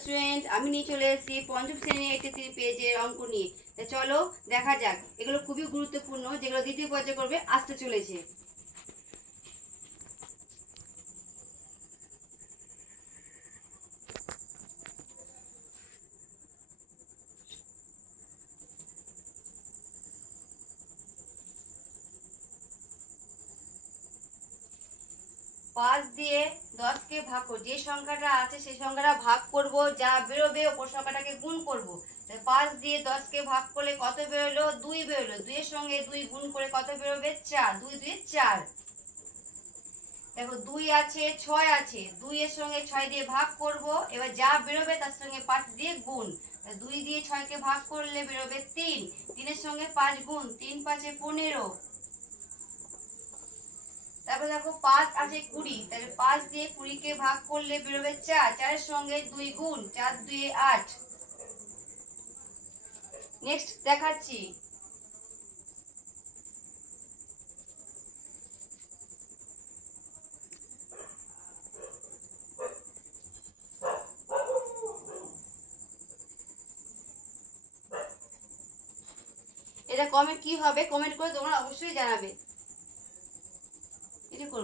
Student, আমি নিয়ে চলে এসেছি পঞ্চম শ্রেণীর 83 পেজের অঙ্ক নিয়ে। চলো দেখা যাক। এগুলো খুবই গুরুত্বপূর্ণ, যেগুলো দ্বিতীয় পর্যায়ে করবে আসতে চলেছে। পাঁচ দিয়ে 10কে ভাগ করব, যে সংখ্যাটা আছে সেই সংখ্যাটা ভাগ করব, যা বেরোবে ওপর সংখ্যাটাকে গুণ করব। 5 দিয়ে 10কে ভাগ করলে কত বেরোলো? 2 বেরোলো। 2 এর সঙ্গে 2 গুণ করে কত বেরোবে? 4। 2 2 4। দেখো 2 আছে, 6 আছে, 2 এর সঙ্গে 6 দিয়ে ভাগ করব, এবার যা বেরোবে তার সঙ্গে 5 দিয়ে গুণ। 2 দিয়ে 6কে ভাগ করলে বেরোবে 3। 3 এর সঙ্গে 5 গুণ, 3 5 15। তারপর দেখো 5 আছে 20, তাহলে 5 দিয়ে 20কে ভাগ করলে বেরোবে 4। 4 এর সঙ্গে 2 গুণ, 4 2 8। নেক্সট দেখাচ্ছি। এটা কমেন্ট কি হবে, কমেন্ট করে তোমরা অবশ্যই জানাবে। এটা করবে।